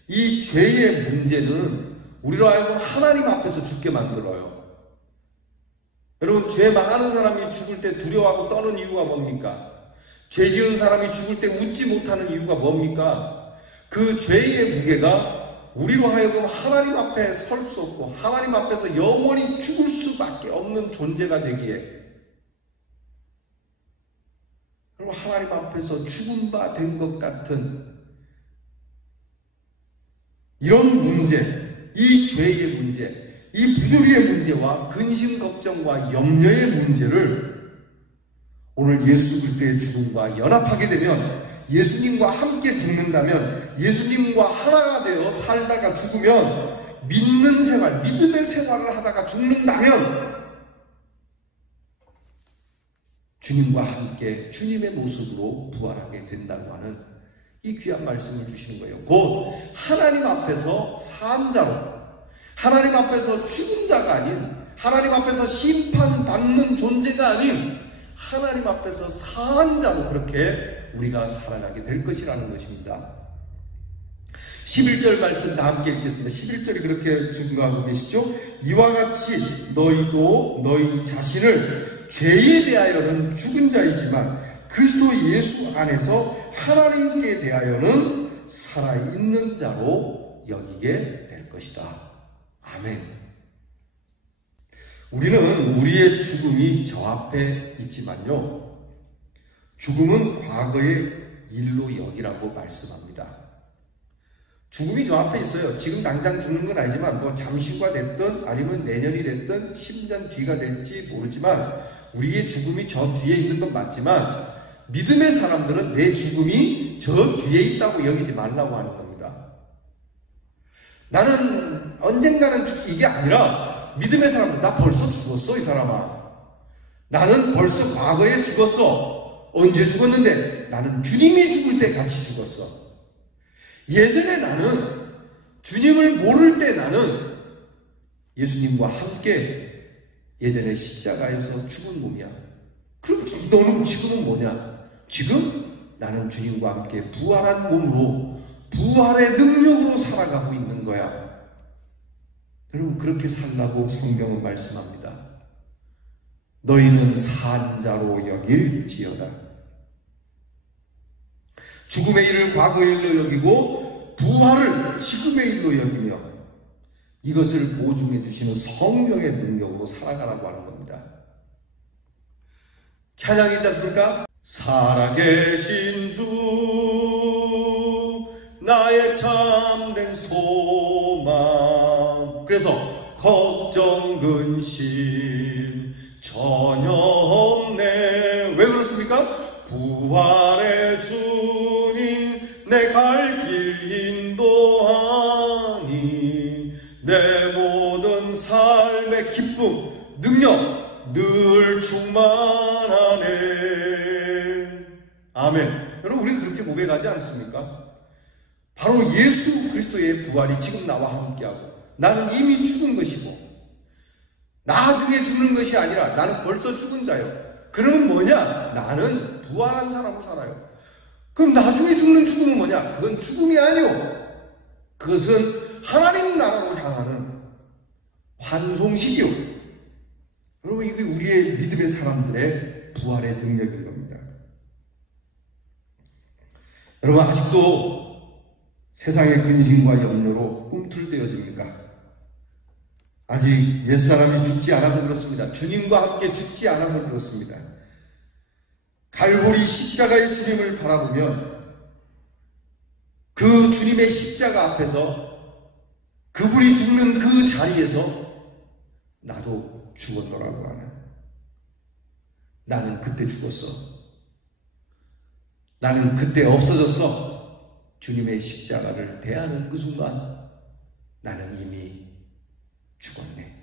이 죄의 문제는 우리로 하여금 하나님 앞에서 죽게 만들어요. 여러분 죄 많은 사람이 죽을 때 두려워하고 떠는 이유가 뭡니까? 죄 지은 사람이 죽을 때 웃지 못하는 이유가 뭡니까? 그 죄의 무게가 우리로 하여금 하나님 앞에 설 수 없고 하나님 앞에서 영원히 죽을 수밖에 없는 존재가 되기에 그리고 하나님 앞에서 죽은 바 된 것 같은 이런 문제, 이 죄의 문제, 이 부조리의 문제와 근심 걱정과 염려의 문제를 오늘 예수 그리스도의 죽음과 연합하게 되면 예수님과 함께 죽는다면 예수님과 하나가 되어 살다가 죽으면 믿는 생활, 믿음의 생활을 하다가 죽는다면 주님과 함께 주님의 모습으로 부활하게 된다고 하는 이 귀한 말씀을 주시는 거예요. 곧 하나님 앞에서 산 자로, 하나님 앞에서 죽은 자가 아닌, 하나님 앞에서 심판받는 존재가 아닌 하나님 앞에서 산 자로 그렇게 우리가 살아가게 될 것이라는 것입니다. 11절 말씀 다 함께 읽겠습니다. 11절이 그렇게 증거하고 계시죠. 이와 같이 너희도 너희 자신을 죄에 대하여는 죽은 자이지만 그리스도 예수 안에서 하나님께 대하여는 살아있는 자로 여기게 될 것이다. 아멘. 우리는 우리의 죽음이 저 앞에 있지만요, 죽음은 과거의 일로 여기라고 말씀합니다. 죽음이 저 앞에 있어요. 지금 당장 죽는 건 아니지만 뭐 잠시 후가 됐든 아니면 내년이 됐든 10년 뒤가 될지 모르지만 우리의 죽음이 저 뒤에 있는 건 맞지만 믿음의 사람들은 내 죽음이 저 뒤에 있다고 여기지 말라고 하는 겁니다. 나는 언젠가는 죽기 이게 아니라 믿음의 사람은 나 벌써 죽었어 이 사람아. 나는 벌써 과거에 죽었어. 언제 죽었는데? 나는 주님이 죽을 때 같이 죽었어. 예전에 나는 주님을 모를 때 나는 예수님과 함께 예전에 십자가에서 죽은 몸이야. 그럼 너는 지금은 뭐냐? 지금 나는 주님과 함께 부활한 몸으로 부활의 능력으로 살아가고 있는 거야. 여러분 그렇게 살라고 성경은 말씀합니다. 너희는 산자로 여길지어다. 죽음의 일을 과거의 일로 여기고 부활을 지금의 일로 여기며 이것을 보증해 주시는 성령의 능력으로 살아가라고 하는 겁니다. 찬양이지 않습니까? 살아계신 주 나의 참된 소망. 그래서 걱정 근심 전혀 없네. 왜 그렇습니까? 부활의 주님 내 갈 길 인도하니 내 모든 삶의 기쁨 능력 늘 충만하네. 아멘. 여러분 우리 그렇게 고백하지 않습니까? 바로 예수 그리스도의 부활이 지금 나와 함께하고, 나는 이미 죽은 것이고 나중에 죽는 것이 아니라 나는 벌써 죽은 자요. 그러면 뭐냐? 나는 부활한 사람으로 살아요. 그럼 나중에 죽는 죽음은 뭐냐? 그건 죽음이 아니오. 그것은 하나님 나라로 향하는 환송식이요. 여러분, 이게 우리의 믿음의 사람들의 부활의 능력인 겁니다. 여러분, 아직도 세상의 근심과 염려로 꿈틀대어집니까? 아직 옛사람이 죽지 않아서 그렇습니다. 주님과 함께 죽지 않아서 그렇습니다. 갈보리 십자가의 주님을 바라보면 그 주님의 십자가 앞에서 그분이 죽는 그 자리에서 나도 죽었노라고 하는, 나는 그때 죽었어. 나는 그때 없어졌어. 주님의 십자가를 대하는 그 순간 나는 이미 죽었네.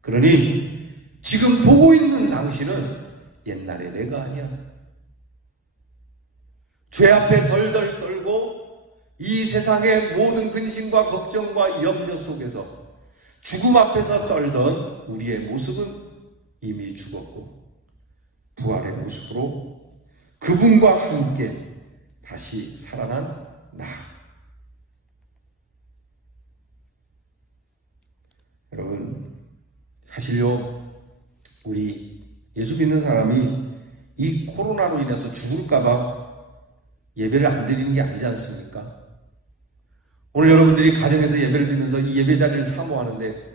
그러니 지금 보고 있는 당신은 옛날의 내가 아니야. 죄 앞에 덜덜 떨고 이 세상의 모든 근심과 걱정과 염려 속에서 죽음 앞에서 떨던 우리의 모습은 이미 죽었고, 부활의 모습으로 그분과 함께 다시 살아난 나. 여러분, 사실요, 우리 예수 믿는 사람이 이 코로나로 인해서 죽을까봐 예배를 안 드리는 게 아니지 않습니까? 오늘 여러분들이 가정에서 예배를 드리면서 이 예배 자리를 사모하는데,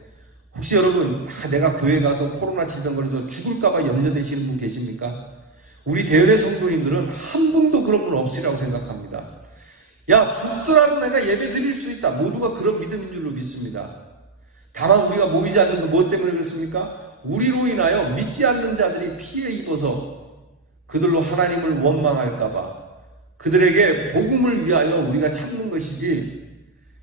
혹시 여러분, 내가 교회 가서 코로나 질병 걸려서 죽을까봐 염려되시는 분 계십니까? 우리 대열의 성도님들은 한 분도 그런 분 없으리라고 생각합니다. 야, 죽더라도 내가 예배 드릴 수 있다. 모두가 그런 믿음인 줄로 믿습니다. 다만 우리가 모이지 않는 거 뭐 때문에 그렇습니까? 우리로 인하여 믿지 않는 자들이 피해 입어서 그들로 하나님을 원망할까봐 그들에게 복음을 위하여 우리가 찾는 것이지,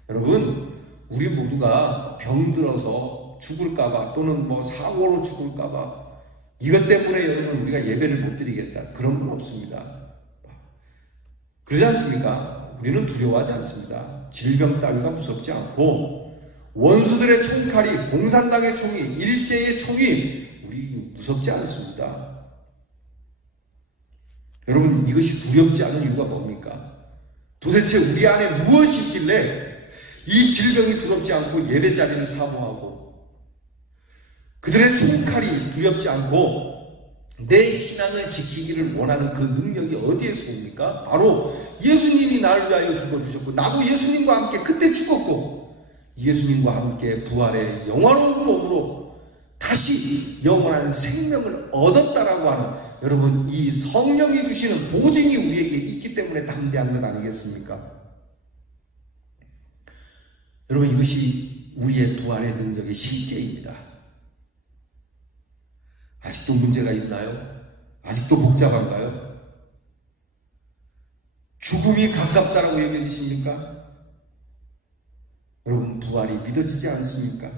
여러분, 우리 모두가 병들어서 죽을까봐 또는 뭐 사고로 죽을까봐 이것 때문에 여러분 우리가 예배를 못 드리겠다, 그런 분 없습니다. 그러지 않습니까? 우리는 두려워하지 않습니다. 질병 따위가 무섭지 않고 원수들의 총칼이, 공산당의 총이, 일제의 총이 우리 무섭지 않습니다. 여러분, 이것이 두렵지 않은 이유가 뭡니까? 도대체 우리 안에 무엇이 있길래 이 질병이 두렵지 않고 예배 자리를 사모하고 그들의 총칼이 두렵지 않고 내 신앙을 지키기를 원하는 그 능력이 어디에서 옵니까? 바로 예수님이 나를 위하여 죽어주셨고, 나도 예수님과 함께 그때 죽었고, 예수님과 함께 부활의 영원한 몸으로 다시 영원한 생명을 얻었다라고 하는, 여러분, 이 성령이 주시는 보증이 우리에게 있기 때문에 담대한 것 아니겠습니까? 여러분, 이것이 우리의 부활의 능력의 실제입니다. 아직도 문제가 있나요? 아직도 복잡한가요? 죽음이 가깝다라고 여겨지십니까? 여러분, 부활이 믿어지지 않습니까?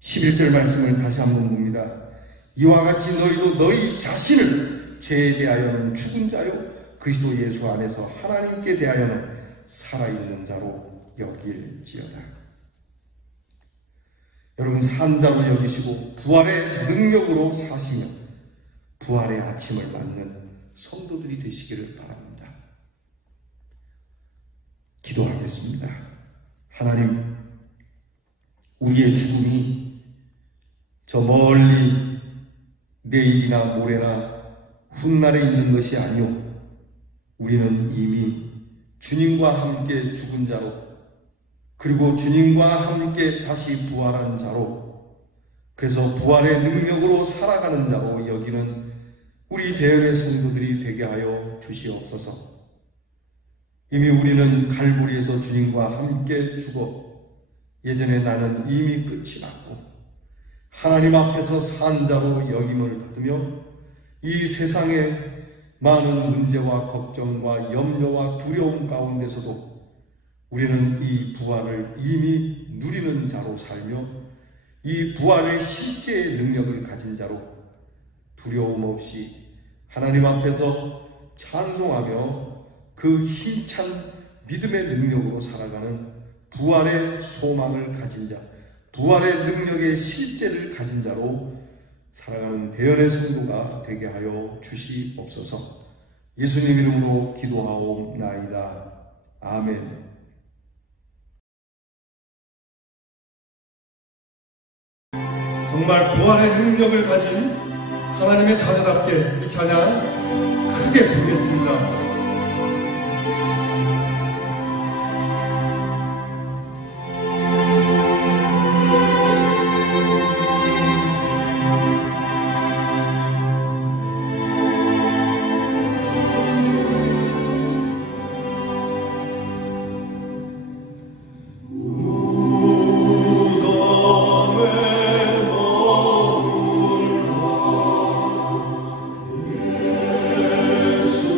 11절 말씀을 다시 한번 봅니다. 이와 같이 너희도 너희 자신을 죄에 대하여는 죽은 자요 그리스도 예수 안에서 하나님께 대하여는 살아있는 자로 여길지어다. 여러분, 산 자로 여기시고 부활의 능력으로 사시며 부활의 아침을 맞는 성도들이 되시기를 바랍니다. 기도하겠습니다. 하나님, 우리의 죽음이 저 멀리 내일이나 모레나 훗날에 있는 것이 아니오, 우리는 이미 주님과 함께 죽은 자로, 그리고 주님과 함께 다시 부활한 자로, 그래서 부활의 능력으로 살아가는 자로 여기는 우리 대열의 성도들이 되게 하여 주시옵소서. 이미 우리는 갈보리에서 주님과 함께 죽어 예전에 나는 이미 끝이 났고 하나님 앞에서 산 자로 여김을 받으며 이 세상의 많은 문제와 걱정과 염려와 두려움 가운데서도 우리는 이 부활을 이미 누리는 자로 살며 이 부활의 실제의 능력을 가진 자로 두려움 없이 하나님 앞에서 찬송하며 그 힘찬 믿음의 능력으로 살아가는 부활의 소망을 가진 자, 부활의 능력의 실제를 가진 자로 살아가는 대연의 성도가 되게 하여 주시옵소서. 예수님 이름으로 기도하옵나이다. 아멘. 정말 부활의 능력을 가진 하나님의 자녀답게 이 찬양 크게 부르겠습니다. 예수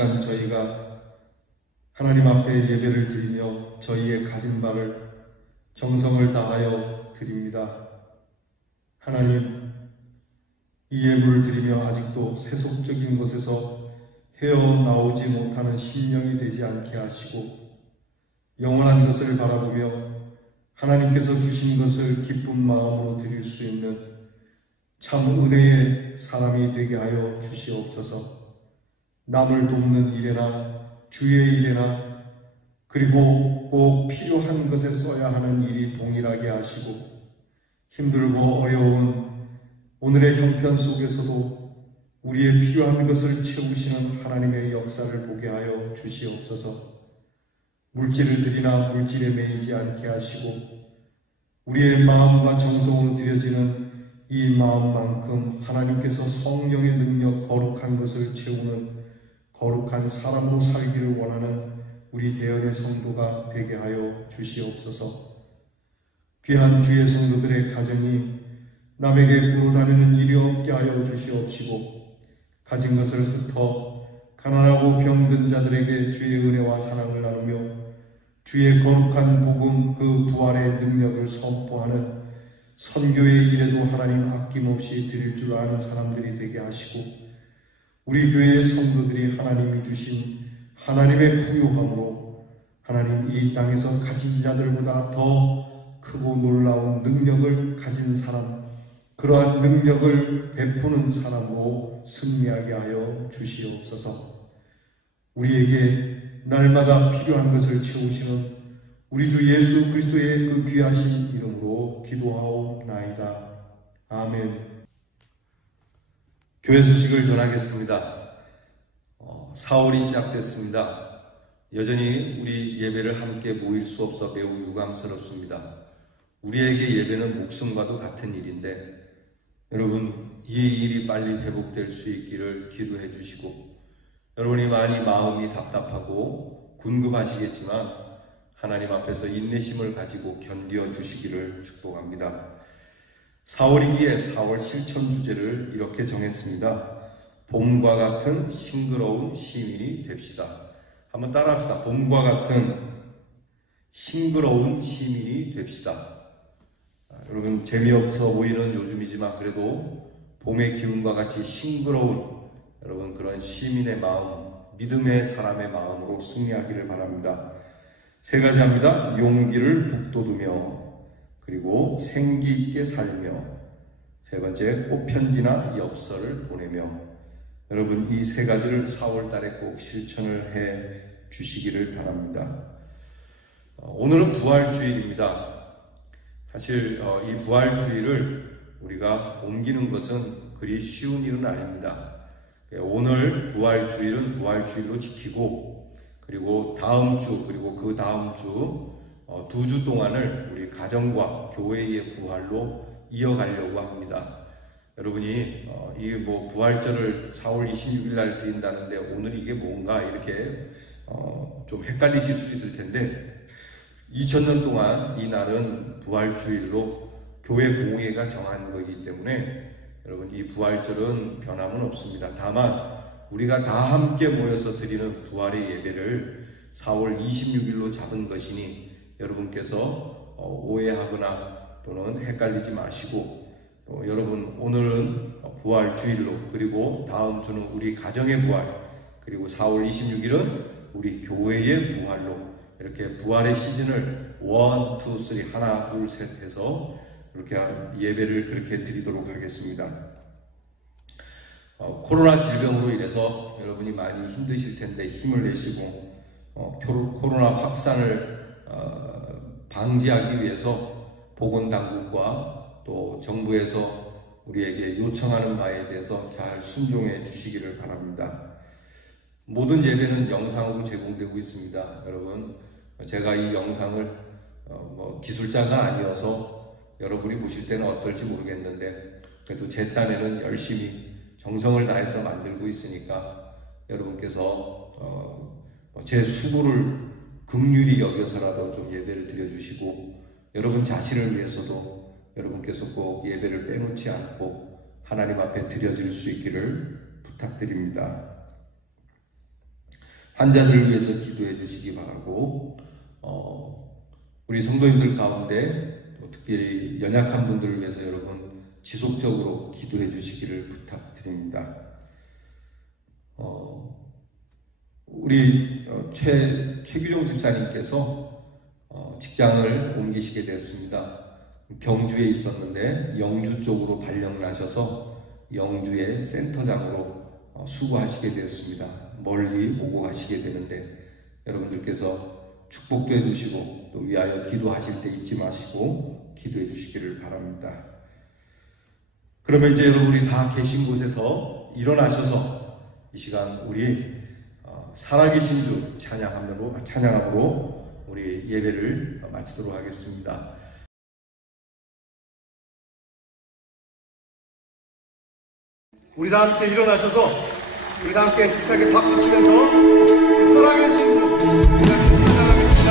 시간 저희가 하나님 앞에 예배를 드리며 저희의 가진 바를 정성을 다하여 드립니다. 하나님, 이 예물을 드리며 아직도 세속적인 것에서 헤어나오지 못하는 심령이 되지 않게 하시고 영원한 것을 바라보며 하나님께서 주신 것을 기쁜 마음으로 드릴 수 있는 참 은혜의 사람이 되게 하여 주시옵소서. 남을 돕는 일에나 주의 일에나 그리고 꼭 필요한 것에 써야 하는 일이 동일하게 하시고 힘들고 어려운 오늘의 형편 속에서도 우리의 필요한 것을 채우시는 하나님의 역사를 보게 하여 주시옵소서. 물질을 드리나 물질에 매이지 않게 하시고 우리의 마음과 정성으로 드려지는 이 마음만큼 하나님께서 성령의 능력 거룩한 것을 채우는 거룩한 사람으로 살기를 원하는 우리 대언의 성도가 되게 하여 주시옵소서. 귀한 주의 성도들의 가정이 남에게 꾸러다니는 일이 없게 하여 주시옵시고 가진 것을 흩어 가난하고 병든 자들에게 주의 은혜와 사랑을 나누며 주의 거룩한 복음 그 부활의 능력을 선포하는 선교의 일에도 하나님 아낌없이 드릴 줄 아는 사람들이 되게 하시고 우리 교회의 성도들이 하나님이 주신 하나님의 부요함으로 하나님 이 땅에서 가진 자들보다 더 크고 놀라운 능력을 가진 사람, 그러한 능력을 베푸는 사람으로 승리하게 하여 주시옵소서. 우리에게 날마다 필요한 것을 채우시는 우리 주 예수 그리스도의 그 귀하신 이름으로 기도하옵나이다. 아멘. 교회 소식을 전하겠습니다. 4월이 시작됐습니다. 여전히 우리 예배를 함께 모일 수 없어 매우 유감스럽습니다. 우리에게 예배는 목숨과도 같은 일인데 여러분, 이 일이 빨리 회복될 수 있기를 기도해 주시고 여러분이 많이 마음이 답답하고 궁금하시겠지만 하나님 앞에서 인내심을 가지고 견디어 주시기를 축복합니다. 4월이기에 4월 실천 주제를 이렇게 정했습니다. 봄과 같은 싱그러운 시민이 됩시다. 한번 따라합시다. 봄과 같은 싱그러운 시민이 됩시다. 여러분, 재미없어 보이는 요즘이지만 그래도 봄의 기운과 같이 싱그러운 여러분 그런 시민의 마음, 믿음의 사람의 마음으로 승리하기를 바랍니다. 세 가지 합니다. 용기를 북돋우며 그리고 생기 있게 살며 세 번째 꽃편지나 엽서를 보내며 여러분 이 세 가지를 4월 달에 꼭 실천을 해 주시기를 바랍니다. 오늘은 부활주일입니다. 사실 이 부활주일을 우리가 옮기는 것은 그리 쉬운 일은 아닙니다. 오늘 부활주일은 부활주일로 지키고 그리고 다음 주 그리고 그 다음 주 2주 동안을 우리 가정과 교회의 부활로 이어가려고 합니다. 여러분이 이 부활절을 4월 26일 날 드린다는데 오늘 이게 뭔가 이렇게 좀 헷갈리실 수 있을 텐데 2000년 동안 이 날은 부활주일로 교회 공회가 정한 거기 때문에 여러분 이 부활절은 변함은 없습니다. 다만 우리가 다 함께 모여서 드리는 부활의 예배를 4월 26일로 잡은 것이니 여러분께서 오해하거나 또는 헷갈리지 마시고 여러분 오늘은 부활주일로 그리고 다음 주는 우리 가정의 부활 그리고 4월 26일은 우리 교회의 부활로 이렇게 부활의 시즌을 1, 2, 3 하나 둘 셋 해서 이렇게 예배를 그렇게 드리도록 하겠습니다. 코로나 질병으로 인해서 여러분이 많이 힘드실 텐데 힘을 내시고 코로나 확산을 방지하기 위해서 보건당국과 또 정부에서 우리에게 요청하는 바에 대해서 잘 순종해 주시기를 바랍니다. 모든 예배는 영상으로 제공되고 있습니다. 여러분, 제가 이 영상을 기술자가 아니어서 여러분이 보실 때는 어떨지 모르겠는데 그래도 제 딴에는 열심히 정성을 다해서 만들고 있으니까 여러분께서 제 수고를 긍휼히 여겨서라도 좀 예배를 드려주시고 여러분 자신을 위해서도 여러분께서 꼭 예배를 빼놓지 않고 하나님 앞에 드려질 수 있기를 부탁드립니다. 환자들을 위해서 기도해 주시기 바라고, 우리 성도님들 가운데 특별히 연약한 분들을 위해서 여러분 지속적으로 기도해 주시기를 부탁드립니다. 우리 최규종 집사님께서 직장을 옮기시게 됐습니다. 경주에 있었는데 영주 쪽으로 발령을 하셔서 영주의 센터장으로 수고하시게 되었습니다. 멀리 오고 가시게 되는데 여러분들께서 축복도 해주시고 또 위하여 기도하실 때 잊지 마시고 기도해 주시기를 바랍니다. 그러면 이제 여러분이 다 계신 곳에서 일어나셔서 이 시간 우리 살아계신 주 찬양함으로 우리 예배를 마치도록 하겠습니다. 우리 다 함께 일어나셔서 우리 다 함께 힘차게 박수 치면서 살아계신 주 우리 함께 찬양하겠습니다.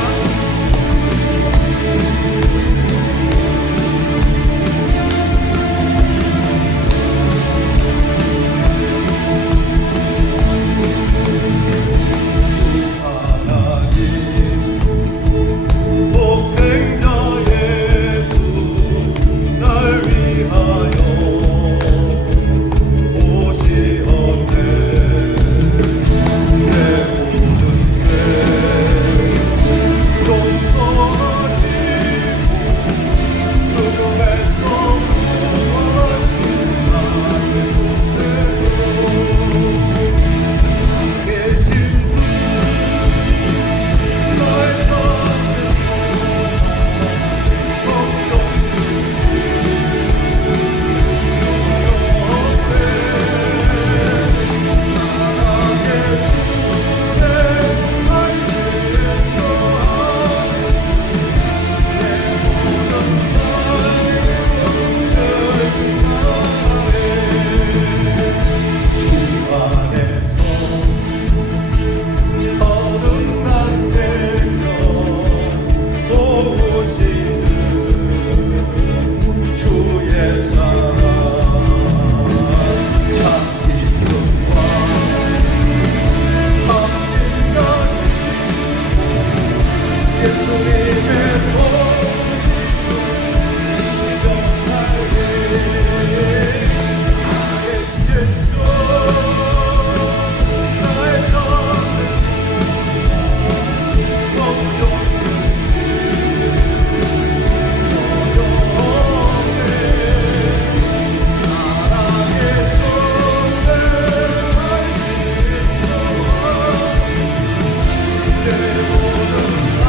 내 모든 삶의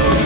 길로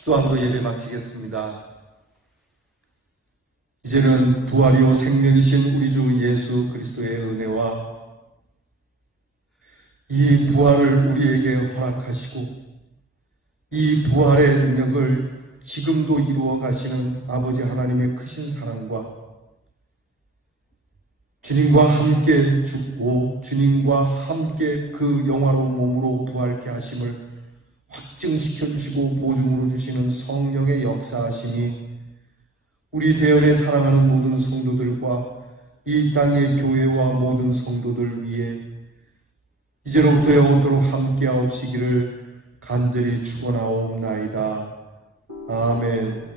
축도함으로 예배 마치겠습니다. 이제는 부활이요 생명이신 우리 주 예수 그리스도의 은혜와 이 부활을 우리에게 허락하시고 이 부활의 능력을 지금도 이루어 가시는 아버지 하나님의 크신 사랑과 주님과 함께 죽고 주님과 함께 그 영화로운 몸으로 부활케 하심을 확증시켜 주시고 보증으로 주시는 성령의 역사하심이 우리 대연에 사랑하는 모든 성도들과 이 땅의 교회와 모든 성도들 위해 이제로부터 영원토록 함께하옵시기를 간절히 축원하옵나이다. 아멘.